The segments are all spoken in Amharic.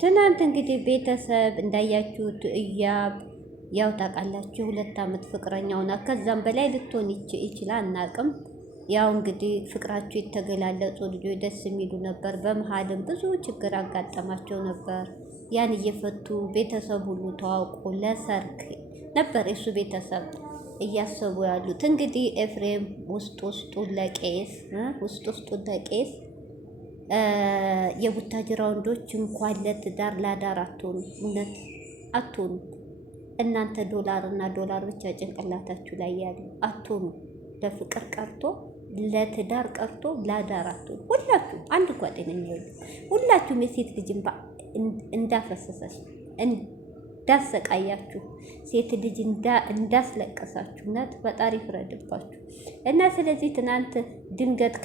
ትናንት እንግዲህ ቤተሰብ እንዳያችሁት እያብ ያው ታውቃላችሁ 2 ዓመት ፍቅረኛውና ከዛም በላይ ልትሆን ይችላል አናቅም። ያው እንግዲህ ፍቅራቸው የተገላለጹ ልጆች ደስ የሚሉ ነበር። በመሀልም ብዙ ችግር አጋጠማቸው ነበር። ያን እየፈቱ ቤተሰብ ሁሉ ተዋውቆ ለሰርግ ነበር የሱ ቤተሰብ እያሰቡ ያሉት። እንግዲህ ኤፍሬም ውስጡን ለቄስ የቡታጅራ ወንዶች እንኳን ለትዳር ላዳር አትሆኑ፣ እውነት አትሆኑ። እናንተ ዶላር ብቻ ጭንቅላታችሁ ላይ ያሉ አትሆኑ። ለፍቅር ቀርቶ ለትዳር ቀርቶ ላዳር አትሆኑ። ሁላችሁም አንድ ጓደኛ ይሉ ሁላችሁም የሴት ልጅ እንባ እንዳፈሰሰች እንዳሰቃያችሁ ሴት ልጅ እንዳስለቀሳችሁ ነት ፈጣሪ ፍረድባችሁ። እና ስለዚህ ትናንት ድንገት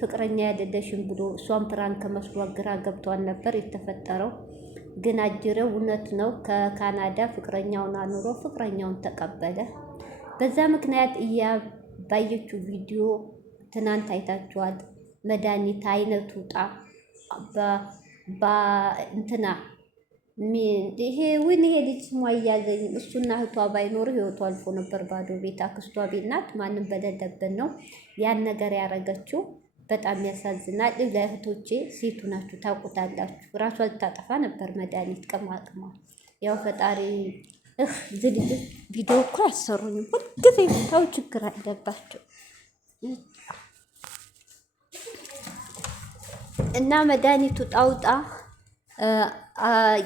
ፍቅረኛ ያደለሽም ብሎ እሷን ፕራንክ መስሎ ግራ ገብቷን ነበር የተፈጠረው። ግን አጅሬው እውነት ነው። ከካናዳ ፍቅረኛውን አኑሮ ፍቅረኛውን ተቀበለ። በዛ ምክንያት ባየችው ቪዲዮ ትናንት አይታችኋል። መድኃኒት አይነቱ እንትና ይሄ ልጅ ስሟ እያዘኝ እሱና እህቷ ባይኖሩ ህይወቱ አልፎ ነበር። ባዶ ቤት አክስቷ ቤት ናት። ማንም በሌለበት ነው ያን ነገር ያረገችው። በጣም ያሳዝናል። ለእህቶቼ ሴቱ ናችሁ ታውቁታላችሁ። ራሷ ልታጠፋ ነበር መድኃኒት ቅማቅማ። ያው ፈጣሪ ዝልጅ ቪዲዮ እኮ አሰሩኝም ሁልጊዜ ታው ችግር አለባቸው እና መድኃኒቱ ጣውጣ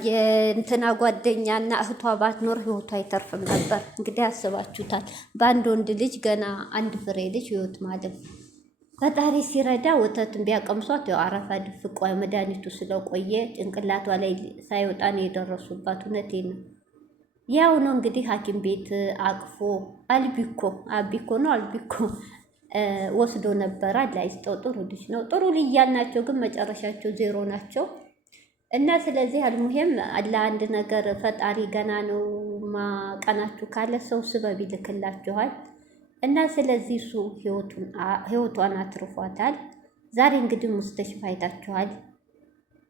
የእንትና ጓደኛና እህቷ ባትኖር ህይወቷ አይተርፍም ነበር። እንግዲህ አስባችሁታል። በአንድ ወንድ ልጅ ገና አንድ ፍሬ ልጅ ህይወት ማለት ፈጣሪ ሲረዳ ወተትን ቢያቀምሷት ያው አረፋ ድፍቋ መድኃኒቱ ስለቆየ ጭንቅላቷ ላይ ሳይወጣ ነው የደረሱባት። እውነቴ ነው። ያው ነው እንግዲህ ሐኪም ቤት አቅፎ አልቢኮ ወስዶ ነበረ። ላይስጠው ጥሩ ልጅ ነው። ጥሩ ልጅ ያልናቸው ግን መጨረሻቸው ዜሮ ናቸው። እና ስለዚህ አልሙሄም ለአንድ ነገር ፈጣሪ ገና ነው ማቀናችሁ ካለ ሰው ስበብ ይልክላችኋል። እና ስለዚህ እሱ ህይወቷን አትርፏታል። ዛሬ እንግዲህ ሙስተሽፋ አይታችኋል።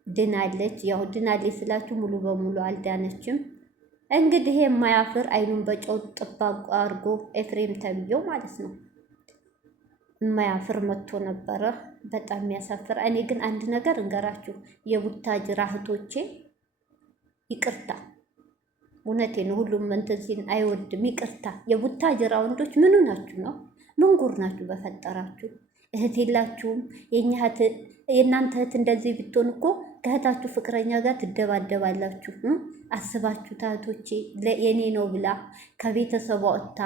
ድናለች። ያው ድናለች ስላችሁ ሙሉ በሙሉ አልዳነችም። እንግዲህ የማያፍር አይኑን በጨው ጥባቅ አድርጎ ኤፍሬም ተብዬው ማለት ነው የማያፍር መጥቶ ነበረ። በጣም የሚያሳፍር። እኔ ግን አንድ ነገር እንገራችሁ የቡታጅራ እህቶቼ ይቅርታ፣ እውነቴ ነው። ሁሉም እንትን አይወድም። ይቅርታ። የቡታጅራ ወንዶች ምኑ ናችሁ ነው? ምን ጉር ናችሁ? በፈጠራችሁ እህት የላችሁም? የእናንተ እህት እንደዚህ ብትሆን እኮ ከእህታችሁ ፍቅረኛ ጋር ትደባደባላችሁ። አስባችሁ እህቶቼ የኔ ነው ብላ ከቤተሰቧ ወጥታ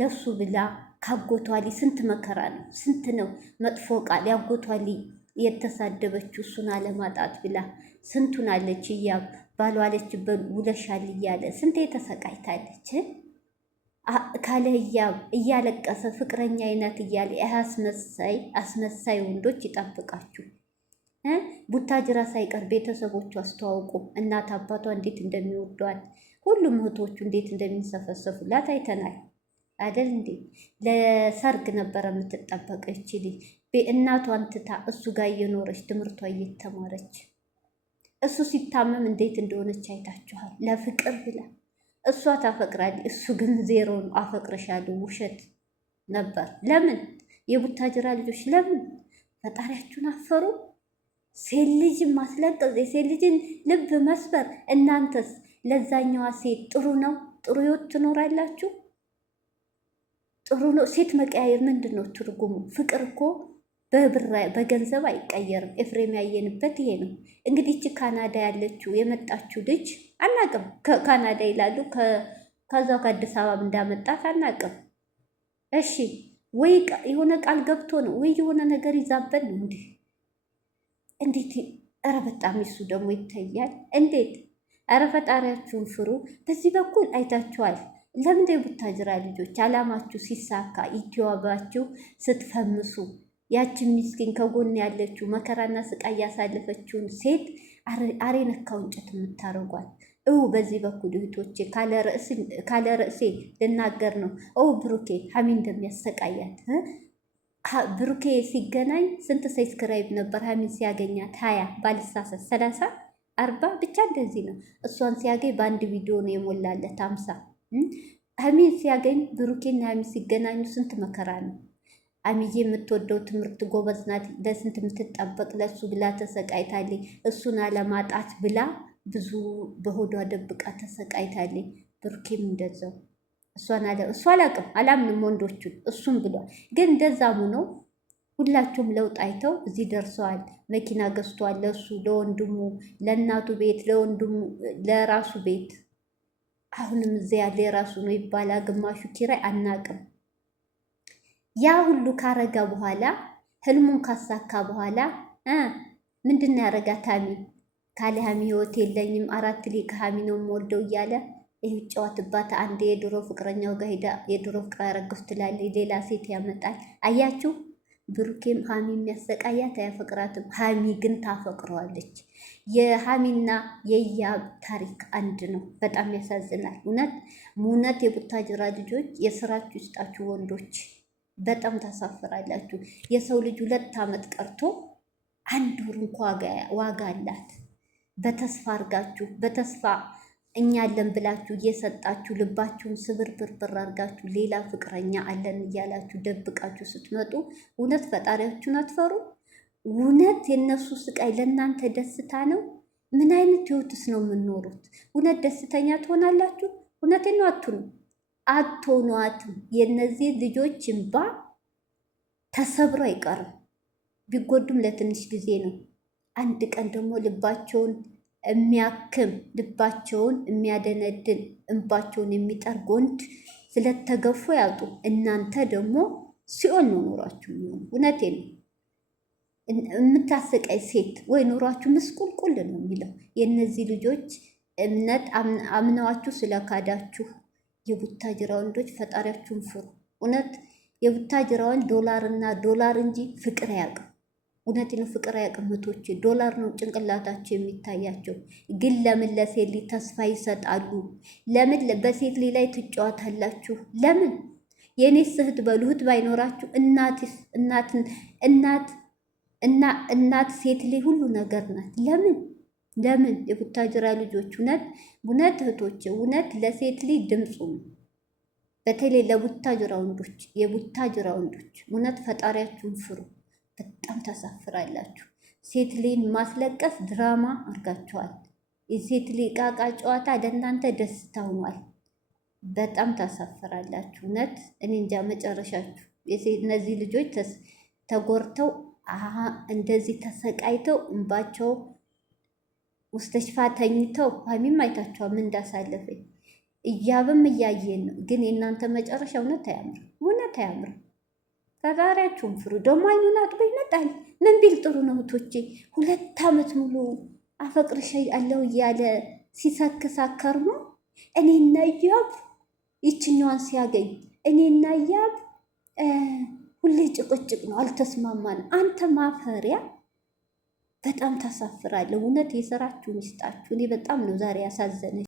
ለሱ ብላ ካጎቷሊ ስንት መከራ ነው፣ ስንት ነው መጥፎ ቃል ያጎቷሊ የተሳደበችው እሱን አለማጣት ብላ ስንቱን አለች ባልዋለችበት ውለሻል እያለ ስንት የተሰቃይታለች። ካለ እያለቀሰ ፍቅረኛ አይነት እያለ አስመሳይ ወንዶች ይጠብቃችሁ። ቡታጅራ ሳይቀር ቤተሰቦቹ አስተዋውቁ። እናት አባቷ እንዴት እንደሚወዷት ሁሉም እህቶቹ እንዴት እንደሚንሰፈሰፉላት አይተናል አይደል እንዴ? ለሰርግ ነበረ የምትጠበቀው ይቺ ልጅ እናቷን ትታ እሱ ጋር እየኖረች ትምህርቷ እየተማረች እሱ ሲታመም እንዴት እንደሆነች አይታችኋል። ለፍቅር ብላ እሷ ታፈቅራለች፣ እሱ ግን ዜሮ ነው። አፈቅርሻለሁ ውሸት ነበር። ለምን የቡታጅራ ልጆች ለምን ፈጣሪያችሁን አፈሩ? ሴት ልጅን ማስለቀስ፣ የሴት ልጅን ልብ መስበር። እናንተስ ለዛኛዋ ሴት ጥሩ ነው? ጥሩ ህይወት ትኖራላችሁ? ጥሩ ነው። ሴት መቀያየር ምንድን ነው ትርጉሙ? ፍቅር እኮ በገንዘብ አይቀየርም። ኤፍሬም ያየንበት ይሄ ነው። እንግዲህ እቺ ካናዳ ያለችው የመጣችው ልጅ አናቅም። ከካናዳ ይላሉ ከዛው ከአዲስ አበባ እንዳመጣት አናቅም። እሺ ወይ የሆነ ቃል ገብቶ ነው ወይ የሆነ ነገር ይዛበት ነው እንዴት? ኧረ በጣም ይሱ ደግሞ ይታያል። እንዴት? ኧረ ፈጣሪያችሁን ፍሩ። በዚህ በኩል አይታችኋል። ለምን የቡታጅራ ልጆች አላማችሁ ሲሳካ ኢትዮባችሁ ስትፈምሱ ያችን ሚስኪን ከጎን ያለችው መከራና ስቃይ ያሳለፈችውን ሴት አሬ ነካው እንጨት የምታረጓል። በዚህ በኩል እህቶቼ ካለ ርዕሴ ልናገር ነው። ብሩኬ ሀሚ እንደሚያሰቃያት ብሩኬ ሲገናኝ ስንት ሰብስክራይብ ነበር ሀሚን ሲያገኛት? 20 ባልሳሳት 30 40 ብቻ እንደዚህ ነው። እሷን ሲያገኝ በአንድ ቪዲዮ ነው የሞላለት 50። ሀሚን ሲያገኝ ብሩኬና ሀሚ ሲገናኙ ስንት መከራ ነው። ሀሚዬ የምትወደው ትምህርት ጎበዝ ናት። ለስንት የምትጠበቅ ለሱ ብላ ተሰቃይታለች። እሱን አለማጣት ብላ ብዙ በሆዷ ደብቃ ተሰቃይታለች። ብሩኬም እንደዛው እሱ አላቅም አላምንም ወንዶቹን እሱም ብሏል። ግን እንደዛም ሆኖ ሁላቸውም ለውጥ አይተው እዚህ ደርሰዋል። መኪና ገዝቷል፣ ለሱ ለወንድሙ፣ ለእናቱ ቤት፣ ለወንድሙ፣ ለራሱ ቤት። አሁንም እዚያ ያለ የራሱ ነው ይባላል። ግማሹ ኪራይ አናቅም። ያ ሁሉ ካረጋ በኋላ ህልሙን ካሳካ በኋላ ምንድን ያረጋት ሀሚ ካለ ሀሚ ህይወት የለኝም 4 ልጅ ከሀሚ ነው የምወልደው እያለ ይህ ጨዋትባት። አንድ የድሮ ፍቅረኛው ጋር ሄዳ የድሮ ፍቅር ያረገፍ ትላለች፣ ሌላ ሴት ያመጣል። አያችሁ ብሩኬም ሀሚ የሚያሰቃያት አያፈቅራትም። ሀሚ ግን ታፈቅረዋለች። የሀሚና የያብ ታሪክ አንድ ነው። በጣም ያሳዝናል። እውነት የቡታጅራ ልጆች የስራችሁ ይስጣችሁ። ወንዶች በጣም ታሳፍራላችሁ። የሰው ልጅ 2 ዓመት ቀርቶ 1 ወር እንኳ ዋጋ አላት። በተስፋ አርጋችሁ በተስፋ እኛ አለን ብላችሁ እየሰጣችሁ ልባችሁን ስብርብርብር አርጋችሁ ሌላ ፍቅረኛ አለን እያላችሁ ደብቃችሁ ስትመጡ እውነት ፈጣሪያችሁን አትፈሩ? እውነት የነሱ ስቃይ ለእናንተ ደስታ ነው? ምን አይነት ህይወትስ ነው የምኖሩት? እውነት ደስተኛ ትሆናላችሁ? እውነቴን ነው አትሆኗትም። የእነዚህ ልጆች እንባ ተሰብሮ አይቀርም። ቢጎዱም ለትንሽ ጊዜ ነው። አንድ ቀን ደግሞ ልባቸውን የሚያክም ልባቸውን የሚያደነድን እንባቸውን የሚጠርግ ወንድ ስለተገፉ ያጡ። እናንተ ደግሞ ሲኦል ነው ኑሯችሁ የሚሆኑ። እውነቴን ነው። የምታሰቃይ ሴት ወይ ኑሯችሁ ምስቁልቁል ነው የሚለው። የእነዚህ ልጆች እምነት አምነዋችሁ ስለካዳችሁ የቡታጅራ ወንዶች ፈጣሪያችሁን ፍሩ። እውነት የቡታጅራ ወንድ ዶላር እንጂ ፍቅር አያውቅም። እውነት ነው፣ ፍቅር አያውቅም። እህቶቼ ዶላር ነው ጭንቅላታቸው የሚታያቸው። ግን ለምን ለሴት ልጅ ተስፋ ይሰጣሉ? ለምን በሴት ልጅ ላይ ትጫወታላችሁ? ለምን የእኔስ እህት በሉ። እህት ባይኖራችሁ እናት ሴት ልጅ ሁሉ ነገር ናት። ለምን የቡታጅራ ልጆች እውነት እህቶቼ እውነት ለሴት ልጅ ድምፁ ነው። በተለይ ለቡታጅራ ወንዶች የቡታጅራ ወንዶች እውነት ፈጣሪያችሁን ፍሩ። በጣም ታሳፍራላችሁ። ሴት ልጅን ማስለቀስ ድራማ አርጋችኋል። የሴት ልጅ ቃቃ ጨዋታ ለእናንተ ደስታ ሆኗል። በጣም ታሳፍራላችሁ። እውነት እኔ እንጃ መጨረሻችሁ። እነዚህ ልጆች ተጎርተው እንደዚህ ተሰቃይተው እንባቸው ሙስተሽፋ ተኝተው ሀሚም አይታችኋል ምን እንዳሳለፈኝ። እያብም እያየን ነው። ግን የእናንተ መጨረሻ እውነት አያምርም። ፈጣሪያችሁን ፍሩ። ደግሞ አይኑን አጥቦ ይመጣል። ምን ቢል ጥሩ ነው እህቶቼ? 2 ዓመት ሙሉ አፈቅርሽ አለው እያለ ሲሰክስ አከርሞ እኔና እያብ ይችኛዋን ሲያገኝ እኔና እያብ ሁሌ ጭቅጭቅ ነው፣ አልተስማማን። አንተ ማፈሪያ በጣም ታሳፍራለህ። እውነት የሰራችሁን ይስጣችሁ። እኔ በጣም ነው ዛሬ ያሳዘነ